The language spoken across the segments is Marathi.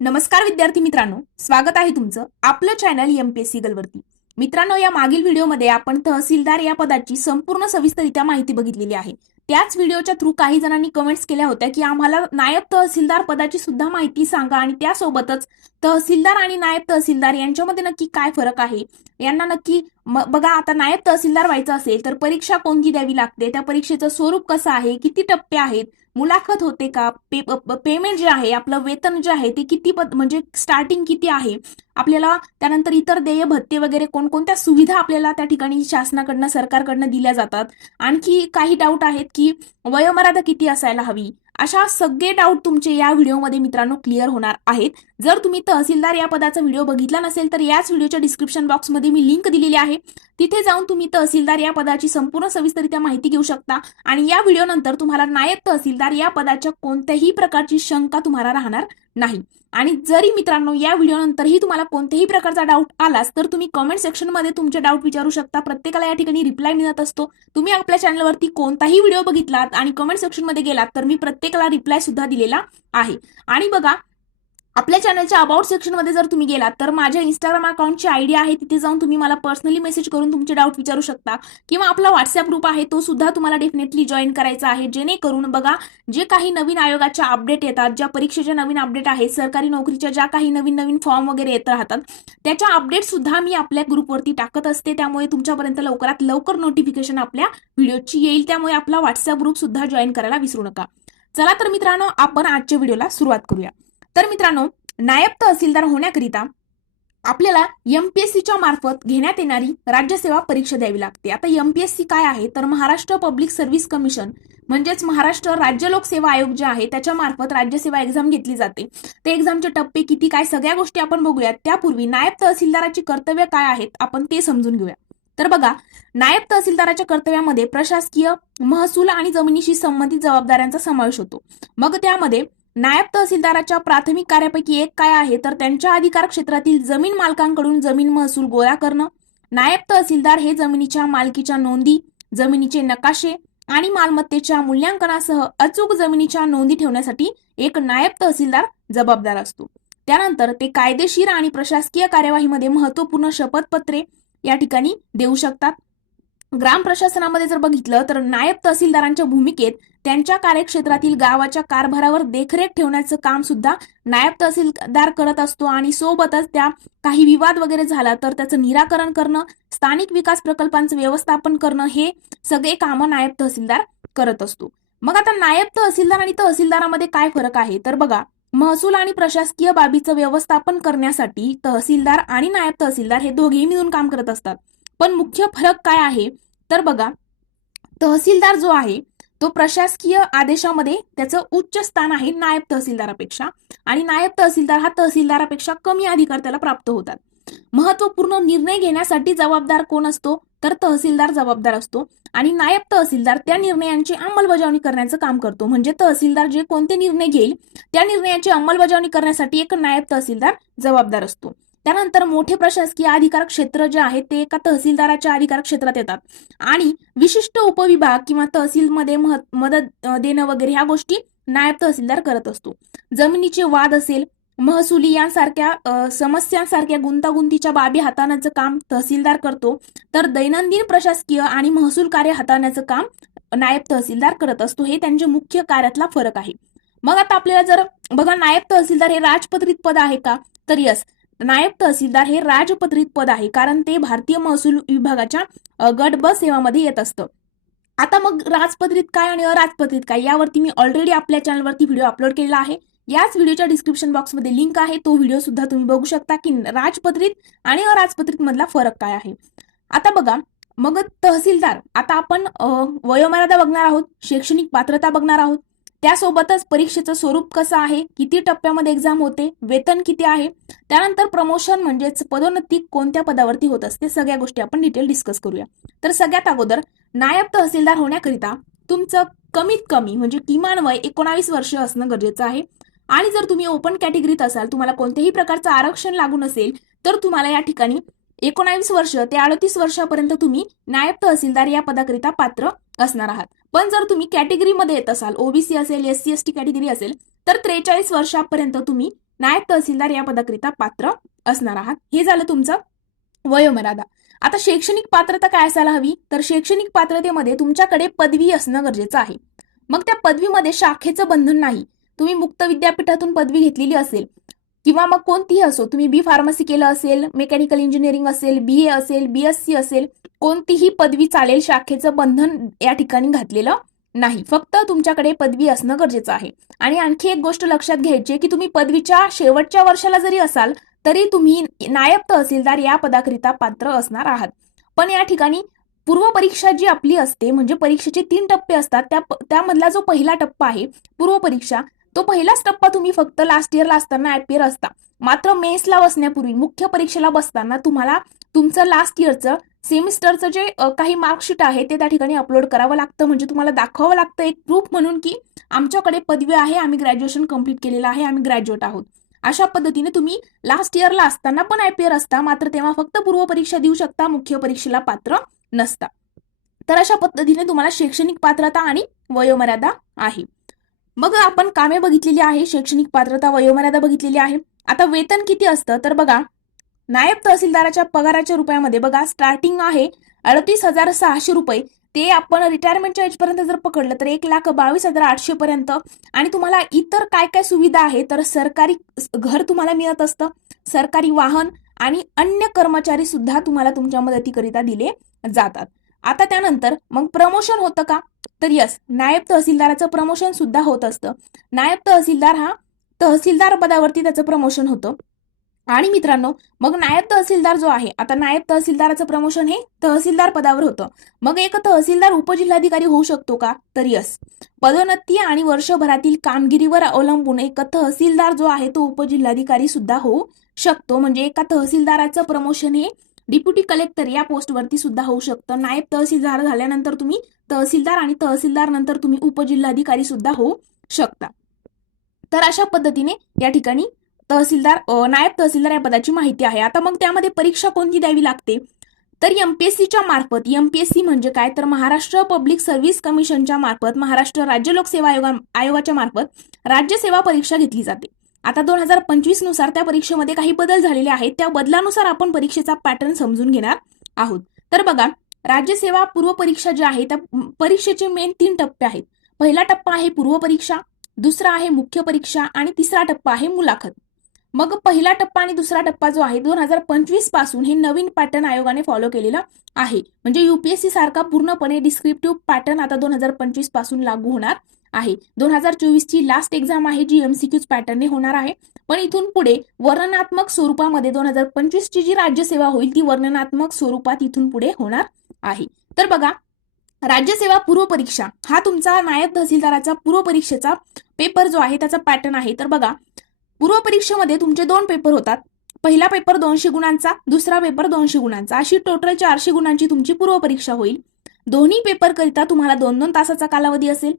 नमस्कार विद्यार्थी मित्रांनो स्वागत आहे तुमचं आपलं चॅनल एमपीएससी गलवरती मित्रांनो या मागील व्हिडिओमध्ये आपण तहसीलदार या पदाची संपूर्ण सविस्तरित्या माहिती बघितलेली आहे. त्याच व्हिडिओच्या थ्रू काही जणांनी कमेंट्स केल्या होत्या की आम्हाला नायब तहसीलदार पदाची सुद्धा माहिती सांगा आणि त्यासोबतच तहसीलदार आणि नायब तहसीलदार यांच्यामध्ये नक्की काय फरक आहे? यांना नक्की बघा आता नायब तहसीलदार व्हायचं असेल तर परीक्षा कोणती द्यावी लागते? त्या परीक्षेचं स्वरूप कसं आहे? किती टप्पे आहेत? मुलाखत होते का? पे पेमेंट जे आहे आपलं वेतन जे आहे ते किती म्हणजे स्टार्टिंग किती आहे? आपल्याला त्यानंतर इतर देय भत्ते वगैरे कोणकोणत्या सुविधा आपल्याला त्या ठिकाणी शासनाकडनं सरकारकडनं दिल्या जातात? आणखी काही डाऊट आहेत की वयोमर्यादा किती असायला हवी? अशा सगळे डाऊट तुमचे या व्हिडिओमध्ये मित्रांनो क्लिअर होणार आहेत. जर तुम्ही तहसीलदार या पदाचा व्हिडिओ बघितला नसेल तर याच व्हिडिओच्या डिस्क्रिप्शन बॉक्समध्ये मी लिंक दिलेली आहे. तिथे जाऊन तुम्ही तहसीलदार या पदाची संपूर्ण सविस्तरित्या माहिती घेऊ शकता. आणि या व्हिडिओनंतर तुम्हाला नायब तहसीलदार या पदाच्या कोणत्याही प्रकारची शंका तुम्हाला राहणार नाही. आणि जरी मित्रांनो या व्हिडिओनंतरही तुम्हाला कोणत्याही प्रकारचा डाऊट आलास तर तुम्ही कमेंट सेक्शनमध्ये तुमचे डाऊट विचारू शकता. प्रत्येकाला या ठिकाणी रिप्लाय मिळत असतो. तुम्ही आपल्या चॅनलवरती कोणताही व्हिडिओ बघितलात आणि कमेंट सेक्शनमध्ये गेलात तर मी प्रत्येकाला रिप्लाय सुद्धा दिलेला आहे. आणि बघा आपल्या चॅनलच्या अबाउट सेक्शनमध्ये जर तुम्ही गेलात तर माझ्या इंस्टाग्राम अकाउंटची आयडी आहे तिथे जाऊन तुम्ही मला पर्सनली मेसेज करून तुमचे डाऊट विचारू शकता. किंवा आपला व्हॉट्सअप ग्रुप आहे तो सुद्धा तुम्हाला डेफिनेटली जॉईन करायचा आहे. जेणेकरून बघा जे काही नवीन आयोगाच्या अपडेट येतात ज्या परीक्षेच्या नवीन अपडेट आहेत सरकारी नोकरीच्या ज्या काही नवीन नवीन फॉर्म वगैरे येत राहतात त्याच्या अपडेट सुद्धा मी आपल्या ग्रुपवरती टाकत असते. त्यामुळे तुमच्यापर्यंत लवकरात लवकर नोटिफिकेशन आपल्या व्हिडिओची येईल. त्यामुळे आपला व्हॉट्सअप ग्रुप सुद्धा जॉईन करायला विसरू नका. चला तर मित्रांनो आपण आजच्या व्हिडिओला सुरुवात करूया. तर मित्रांनो नायब तहसीलदार होण्याकरिता आपल्याला एमपीएससीच्या मार्फत घेण्यात येणारी राज्यसेवा परीक्षा द्यावी लागते. आता एमपीएससी काय आहे? तर महाराष्ट्र पब्लिक सर्व्हिस कमिशन म्हणजेच महाराष्ट्र राज्य लोकसेवा आयोग जे आहे त्याच्या मार्फत राज्यसेवा एक्झाम घेतली जाते. ते एक्झामचे टप्पे किती काय सगळ्या गोष्टी आपण बघूयात. त्यापूर्वी नायब तहसीलदाराची कर्तव्य काय आहेत आपण ते समजून घेऊया. तर बघा नायब तहसीलदाराच्या कर्तव्यामध्ये प्रशासकीय महसूल आणि जमिनीशी संबंधित जबाबदाऱ्यांचा समावेश होतो. मग त्यामध्ये नायब तहसीलदाराच्या प्राथमिक कार्यापैकी एक काय आहे तर त्यांच्या अधिकार क्षेत्रातील जमीन मालकांकडून जमीन महसूल गोळा करणं. नायब तहसीलदार हे जमिनीच्या मालकीच्या नोंदी जमिनीचे नकाशे आणि मालमत्तेच्या मूल्यांकनासह अचूक जमिनीच्या नोंदी ठेवण्यासाठी एक नायब तहसीलदार जबाबदार असतो. त्यानंतर ते कायदेशीर आणि प्रशासकीय कार्यवाहीमध्ये महत्त्वपूर्ण शपथपत्रे या ठिकाणी देऊ शकतात. ग्राम प्रशासनामध्ये जर बघितलं तर नायब तहसीलदारांच्या भूमिकेत त्यांच्या कार्यक्षेत्रातील गावाच्या कारभारावर देखरेख ठेवण्याचं काम सुद्धा नायब तहसीलदार करत असतो आणि सोबतच त्या काही विवाद वगैरे झाला तर त्याचं निराकरण करणं स्थानिक विकास प्रकल्पांचं व्यवस्थापन करणं हे सगळे कामं नायब तहसीलदार करत असतो. मग आता नायब तहसीलदार आणि तहसीलदारामध्ये काय फरक आहे? तर बघा महसूल आणि प्रशासकीय बाबीचं व्यवस्थापन करण्यासाठी तहसीलदार आणि नायब तहसीलदार हे दोघेही मिळून काम करत असतात. पण मुख्य फरक काय आहे? तर बघा तहसीलदार जो आहे तो प्रशासकीय आदेशामध्ये त्याचं उच्च स्थान आहे नायब तहसीलदारापेक्षा. आणि नायब तहसीलदार हा तहसीलदारापेक्षा कमी अधिकार त्याला प्राप्त होतात. महत्त्वपूर्ण निर्णय घेण्यासाठी जबाबदार कोण असतो? तर तहसीलदार जबाबदार असतो. आणि नायब तहसीलदार त्या निर्णयांची अंमलबजावणी करण्याचं काम करतो. म्हणजे तहसीलदार जे कोणते निर्णय घेईल त्या निर्णयाची अंमलबजावणी करण्यासाठी एक नायब तहसीलदार जबाबदार असतो. त्यानंतर मोठे प्रशासकीय अधिकार क्षेत्र जे आहे ते एका तहसीलदाराच्या अधिकार क्षेत्रात येतात. आणि विशिष्ट उपविभाग किंवा तहसीलमध्ये मदत देणं वगैरे ह्या गोष्टी नायब तहसीलदार करत असतो. जमिनीचे वाद असेल महसुली यांसारख्या समस्यांसारख्या गुंतागुंतीच्या बाबी हाताळण्याचं काम तहसीलदार करतो तर दैनंदिन प्रशासकीय आणि महसूल कार्य हाताळण्याचं काम नायब तहसीलदार करत असतो. हे त्यांच्या मुख्य कार्यातला फरक आहे. मग आता आपल्याला जर बघा नायब तहसीलदार हे राजपत्रित पद आहे का? तर यस. नायब तहसीलदार हे राजपत्रित पद आहे कारण ते भारतीय महसूल विभागाच्या गट ब सेवामध्ये येत असतं. आता मग राजपत्रित काय आणि अराजपत्रित काय? यावरती मी ऑलरेडी आपल्या चॅनलवरती व्हिडिओ अपलोड केलेला आहे. याच व्हिडिओच्या डिस्क्रिप्शन बॉक्समध्ये लिंक आहे. तो व्हिडिओ सुद्धा तुम्ही बघू शकता की राजपत्रित आणि अराजपत्रित मधला फरक काय आहे. आता बघा मग तहसीलदार आता आपण वयोमर्यादा बघणार आहोत शैक्षणिक पात्रता बघणार आहोत. त्यासोबतच परीक्षेचं स्वरूप कसं आहे? किती टप्प्यामध्ये एक्झाम होते? वेतन किती आहे? त्यानंतर प्रमोशन म्हणजेच पदोन्नती कोणत्या पदावरती होत असते? सगळ्या गोष्टी आपण डिटेल डिस्कस करूया. तर सगळ्यात अगोदर नायब तहसीलदार होण्याकरिता तुमचं कमीत कमी म्हणजे किमान वय एकोणावीस वर्ष असणं गरजेचं आहे. आणि जर तुम्ही ओपन कॅटेगरीत असाल तुम्हाला कोणत्याही प्रकारचं आरक्षण लागू नसेल तर तुम्हाला या ठिकाणी एकोणावीस वर्ष ते अडतीस वर्षापर्यंत तुम्ही नायब तहसीलदार या पदाकरिता पात्र असणार आहात. पण जर तुम्ही कॅटेगरीमध्ये येत असाल ओबीसी असेल S C S T category असेल तर त्रेचाळीस वर्षापर्यंत तुम्ही नायब तहसीलदार या पदाकरिता पात्र असणार आहात. हे झालं तुमचं वयोमर्यादा. आता शैक्षणिक पात्रता काय असायला हवी? तर शैक्षणिक पात्रतेमध्ये तुमच्याकडे पदवी असणं गरजेचं आहे. मग त्या पदवीमध्ये शाखेचं बंधन नाही. तुम्ही मुक्त विद्यापीठातून पदवी घेतलेली असेल. किंवा मग कोणतीही असो तुम्ही बी फार्मसी केलं असेल मेकॅनिकल इंजिनिअरिंग असेल बी ए असेल बी एस सी असेल कोणतीही पदवी चालेल शाखेचं बंधन या ठिकाणी घातलेलं नाही. फक्त तुमच्याकडे पदवी असणं गरजेचं आहे. आणि आणखी एक गोष्ट लक्षात घ्यायची आहे की तुम्ही पदवीच्या शेवटच्या वर्षाला जरी असाल तरी तुम्ही नायब तहसीलदार या पदाकरिता पात्र असणार आहात. पण या ठिकाणी पूर्व परीक्षा जी आपली असते म्हणजे परीक्षेचे तीन टप्पे असतात त्या त्यामधला जो पहिला टप्पा आहे पूर्व परीक्षा तो पहिलाच टप्पा तुम्ही फक्त लास्ट इयरला असताना ऍपियर असता. मात्र मेन्सला बसण्यापूर्वी मुख्य परीक्षेला बसताना तुम्हाला तुमचं लास्ट इयरचं सेमिस्टरचं जे काही मार्कशीट आहे ते त्या ठिकाणी अपलोड करावं लागतं. म्हणजे तुम्हाला दाखवावं लागतं एक प्रूफ म्हणून की आमच्याकडे पदवी आहे आम्ही ग्रॅज्युएशन कंप्लीट केलेलं आहे आम्ही ग्रॅज्युएट आहोत. अशा पद्धतीने तुम्ही लास्ट इयरला असताना पण आयपीआर असता मात्र तेव्हा फक्त पूर्व परीक्षा देऊ शकता मुख्य परीक्षेला पात्र नसता. तर अशा पद्धतीने तुम्हाला शैक्षणिक पात्रता आणि वयोमर्यादा आहे. मग आपण कामे बघितलेली आहे शैक्षणिक पात्रता वयोमर्यादा बघितलेली आहे. आता वेतन किती असतं? तर बघा नायब तहसीलदाराच्या पगाराच्या रुपयामध्ये बघा स्टार्टिंग आहे अडतीस हजार सहाशे रुपये. ते आपण रिटायरमेंटच्या एजपर्यंत जर पकडलं तर एक लाख बावीस हजार आठशे पर्यंत. आणि तुम्हाला इतर काय काय सुविधा आहे? तर सरकारी घर तुम्हाला मिळत असतं सरकारी वाहन आणि अन्य कर्मचारी सुद्धा तुम्हाला तुमच्या मदतीकरिता दिले जातात. आता त्यानंतर मग प्रमोशन होतं का? तर यस नायब तहसीलदाराचं प्रमोशन सुद्धा होत असतं. नायब तहसीलदार हा तहसीलदार पदावरती त्याचं प्रमोशन होतं. आणि मित्रांनो मग नायब तहसीलदार जो आहे आता नायब तहसीलदाराचं प्रमोशन हे तहसीलदार पदावर होतं. मग एक तहसीलदार उपजिल्हाधिकारी होऊ शकतो का? तर यस पदोन्नती आणि वर्षभरातील कामगिरीवर अवलंबून एक तहसीलदार जो आहे तो उपजिल्हाधिकारी सुद्धा होऊ शकतो. म्हणजे एका तहसीलदाराचं प्रमोशन हे डिप्युटी कलेक्टर या पोस्टवरती सुद्धा होऊ शकतं. नायब तहसीलदार झाल्यानंतर तुम्ही तहसीलदार आणि तहसीलदार नंतर तुम्ही उपजिल्हाधिकारी सुद्धा होऊ शकता. तर अशा पद्धतीने या ठिकाणी तहसीलदार नायब तहसीलदार या पदाची माहिती आहे. आता मग त्यामध्ये परीक्षा कोणती द्यावी लागते? तर एमपीएससीच्या मार्फत एमपीएससी म्हणजे काय? तर महाराष्ट्र पब्लिक सर्व्हिस कमिशनच्या मार्फत महाराष्ट्र राज्य लोकसेवा आयोगा आयोगाच्या मार्फत राज्यसेवा परीक्षा घेतली जाते. आता दोन हजार पंचवीसनुसार त्या परीक्षेमध्ये काही बदल झालेले आहेत. त्या बदलानुसार आपण परीक्षेचा पॅटर्न समजून घेणार आहोत. तर बघा राज्यसेवा पूर्व परीक्षा जी आहे त्या परीक्षेचे मेन तीन टप्पे आहेत. पहिला टप्पा आहे पूर्व परीक्षा दुसरा आहे मुख्य परीक्षा आणि तिसरा टप्पा आहे मुलाखत. मग पहिला टप्पा आणि दुसरा टप्पा जो आहे दोन हजार पंचवीसपासून हे नवीन पॅटर्न आयोगाने फॉलो केलेला आहे. म्हणजे युपीएससी सारखा पूर्णपणे डिस्क्रिप्टिव्ह पॅटर्न आता दोन हजार पंचवीसपासून लागू होणार आहे. दोन हजार चोवीस ची लास्ट एक्झाम आहे जी एमसीक्यूज पॅटर्नने होणार आहे. पण इथून पुढे वर्णनात्मक स्वरूपामध्ये दोन हजार पंचवीस ची जी राज्यसेवा होईल ती वर्णनात्मक स्वरूपात इथून पुढे होणार आहे. तर बघा राज्यसेवा पूर्व परीक्षा हा तुमचा नायब तहसीलदाराचा पूर्व परीक्षेचा पेपर जो आहे त्याचा पॅटर्न आहे. तर बघा पूर्व परीक्षेमध्ये तुमचे दोन पेपर होतात. पहिला पेपर दोनशे गुणांचा दुसरा पेपर दोनशे गुणांचा. अशी टोटल चारशे गुणांची तुमची पूर्व परीक्षा होईल. दोन्ही पेपर करिता तुम्हाला दोन दोन तासाचा कालावधी असेल.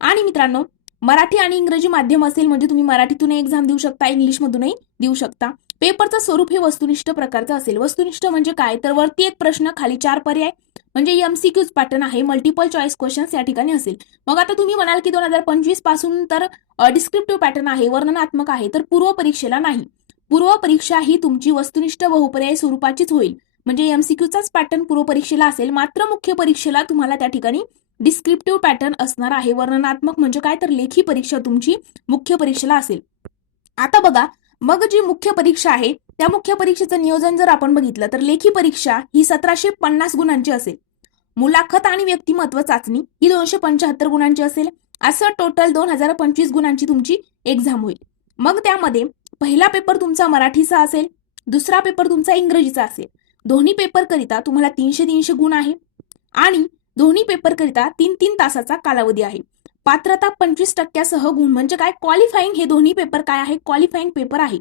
आणि मित्रांनो मराठी आणि इंग्रजी माध्यम असेल म्हणजे तुम्ही मराठीतून एक्झाम देऊ शकता इंग्लिशमधूनही देऊ शकता. पेपरचं स्वरूप हे वस्तुनिष्ठ प्रकारचं असेल. वस्तुनिष्ठ म्हणजे काय? तर वरती एक प्रश्न खाली चार पर्याय. म्हणजे एमसीक्यूज पॅटर्न आहे मल्टिपल चॉईस क्वेश्चन्स या ठिकाणी असेल. मग आता तुम्ही म्हणाल की दोन हजार पंचवीसपासून तर डिस्क्रिप्टिव्ह पॅटर्न आहे वर्णनात्मक आहे तर पूर्व परीक्षेला नाही. पूर्व परीक्षा ही तुमची वस्तुनिष्ठ बहुपर्याय स्वरूपाचीच होईल. म्हणजे एमसीक्यूचाच पॅटर्न पूर्व परीक्षेला असेल मात्र मुख्य परीक्षेला तुम्हाला त्या ठिकाणी डिस्क्रिप्टिव्ह पॅटर्न असणार आहे. वर्णनात्मक म्हणजे काय? तर लेखी परीक्षा तुमची मुख्य परीक्षेला असेल. आता बघा मग जी मुख्य परीक्षा आहे त्या मुख्य परीक्षेचं नियोजन जर आपण बघितलं तर लेखी परीक्षा ही सतराशे पन्नास गुणांची असेल. मुलाखत आणि व्यक्तिमत्व चाचणी ही दोनशे पंच्याहत्तर गुणांची असेल. असं टोटल दोन हजार पंचवीस गुणांची तुमची एक्झाम होईल. मग त्यामध्ये पहिला पेपर तुमचा मराठीचा असेल दुसरा पेपर तुमचा इंग्रजीचा असेल. दोन्ही पेपर करिता तुम्हाला तीनशे तीनशे गुण आहे आणि दोन्ही पेपर करिता तीन तीन तासाचा कालावधी आहे. पात्रता पंचवीस टक्क्यासह गुण. म्हणजे काय? क्वालिफाईंग हे दोन्ही पेपर काय आहे? क्वालिफाईंग पेपर आहे.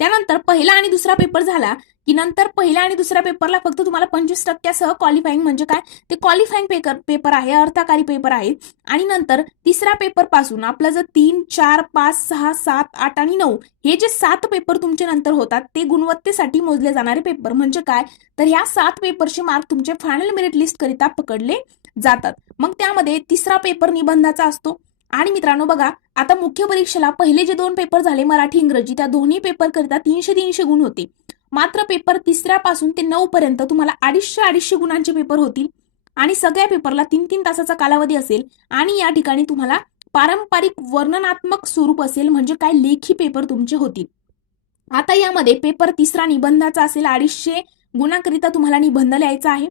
त्यानंतर पहिला आणि दुसरा पेपर झाला की नंतर पहिल्या आणि दुसऱ्या पेपरला फक्त तुम्हाला पंचवीस टक्क्यासह क्वालिफाईंग म्हणजे काय? ते क्वालिफाईंग पेपर पेपर आहे अर्थकारी पेपर आहे. आणि नंतर तिसऱ्या पेपरपासून आपलं जर तीन चार पाच सहा सात आठ आणि नऊ हे जे सात पेपर तुमचे नंतर होतात ते गुणवत्तेसाठी मोजले जाणारे पेपर म्हणजे काय? तर ह्या सात पेपरचे मार्क तुमचे फायनल मेरिट लिस्ट करिता पकडले. जातात. मग त्यामध्ये तिसरा पेपर निबंधाचा असतो. आणि मित्रांनो बघा आता मुख्य परीक्षेला पहिले जे दोन पेपर झाले मराठी इंग्रजी त्या दोन्ही पेपर करिता तीनशे तीनशे गुण होते. मात्र पेपर तिसऱ्यापासून ते नऊ पर्यंत तुम्हाला अडीचशे अडीचशे गुणांचे पेपर होतील. आणि सगळ्या पेपरला तीन तीन तासाचा कालावधी असेल. आणि या ठिकाणी तुम्हाला पारंपरिक वर्णनात्मक स्वरूप असेल म्हणजे काय लेखी पेपर तुमचे होतील. आता यामध्ये पेपर तिसरा निबंधाचा असेल अडीचशे गुणांकरिता तुम्हाला निबंध लिहायचा आहे.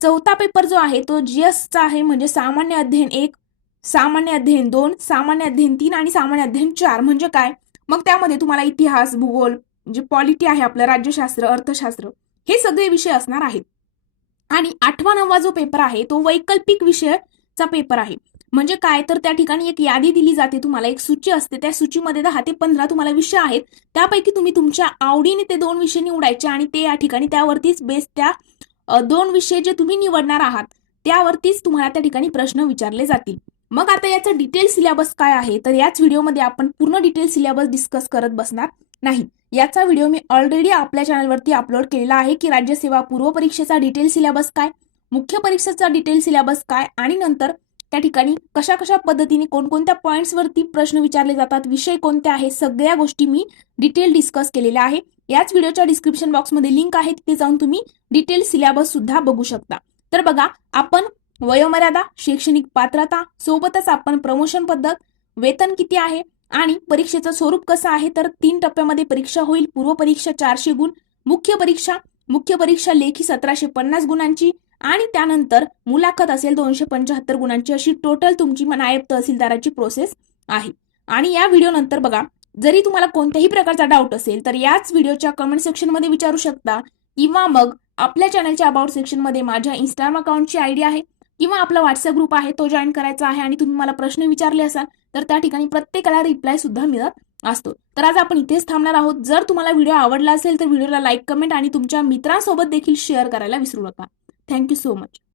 चौथा पेपर जो आहे तो जीएसचा आहे. म्हणजे सामान्य अध्ययन एक सामान्य अध्ययन दोन सामान्य अध्ययन तीन आणि सामान्य अध्ययन चार. म्हणजे काय? मग त्यामध्ये तुम्हाला इतिहास भूगोल म्हणजे जे पॉलिटी आहे आपलं राज्यशास्त्र अर्थशास्त्र हे सगळे विषय असणार आहेत. आणि आठवा नववा जो पेपर आहे तो वैकल्पिक विषयाचा पेपर आहे. म्हणजे काय? तर त्या ठिकाणी एक यादी दिली जाते तुम्हाला. एक सूची असते. त्या सूचीमध्ये दहा ते पंधरा तुम्हाला विषय आहेत. त्यापैकी तुम्ही तुमच्या आवडीने ते दोन विषय निवडायचे आणि ते या ठिकाणी त्यावरतीच बेस त्या दोन विषय जे तुम्ही निवडणार आहात त्यावरतीच तुम्हाला त्या ठिकाणी प्रश्न विचारले जातील. मग आता याचा डिटेल सिलेबस काय आहे? तर याच व्हिडिओमध्ये आपण पूर्ण डिटेल सिलेबस डिस्कस करत बसणार नाही. याचा व्हिडिओ मी ऑलरेडी आपल्या चॅनलवरती अपलोड केलेला आहे की राज्यसेवा पूर्व परीक्षेचा डिटेल सिलेबस काय मुख्य परीक्षेचा डिटेल सिलेबस काय आणि नंतर त्या ठिकाणी कशा कशा पद्धतीने कोणकोणत्या पॉईंट्सवरती प्रश्न विचारले जातात विषय कोणते आहे सगळ्या गोष्टी मी डिटेल डिस्कस केलेल्या आहे. याच व्हिडिओच्या डिस्क्रिप्शन बॉक्समध्ये लिंक आहे तिथे जाऊन तुम्ही डिटेल सिलेबस सुद्धा बघू शकता. तर बघा आपण वयोमर्यादा शैक्षणिक पात्रता सोबतच आपण प्रमोशन पद्धत वेतन किती आहे आणि परीक्षेचं स्वरूप कसं आहे तर तीन टप्प्यामध्ये परीक्षा होईल. पूर्व परीक्षा चारशे गुण मुख्य परीक्षा मुख्य परीक्षा लेखी सतराशे पन्नास गुणांची आणि त्यानंतर मुलाखत असेल दोनशे पंच्याहत्तर गुणांची अशी टोटल तुमची नायब तहसीलदाराची प्रोसेस आहे. आणि या व्हिडिओ नंतर बघा जरी तुम्हाला कोणत्याही प्रकारचा डाऊट असेल तर याच व्हिडिओच्या कमेंट सेक्शनमध्ये विचारू शकता. किंवा मग आपल्या चॅनलच्या अबाउट सेक्शनमध्ये माझ्या इंस्टाग्राम अकाउंटची आयडी आहे किंवा आपला व्हॉट्सअप ग्रुप आहे तो जॉईन करायचा आहे आणि तुम्ही मला प्रश्न विचारले असाल तर त्या ठिकाणी प्रत्येकाला रिप्लाय सुद्धा मिळत असतो. तर आज आपण इथेच थांबणार आहोत. जर तुम्हाला व्हिडिओ आवडला असेल तर व्हिडिओला लाईक कमेंट आणि तुमच्या मित्रांसोबत देखील शेअर करायला विसरू नका. Thank you so much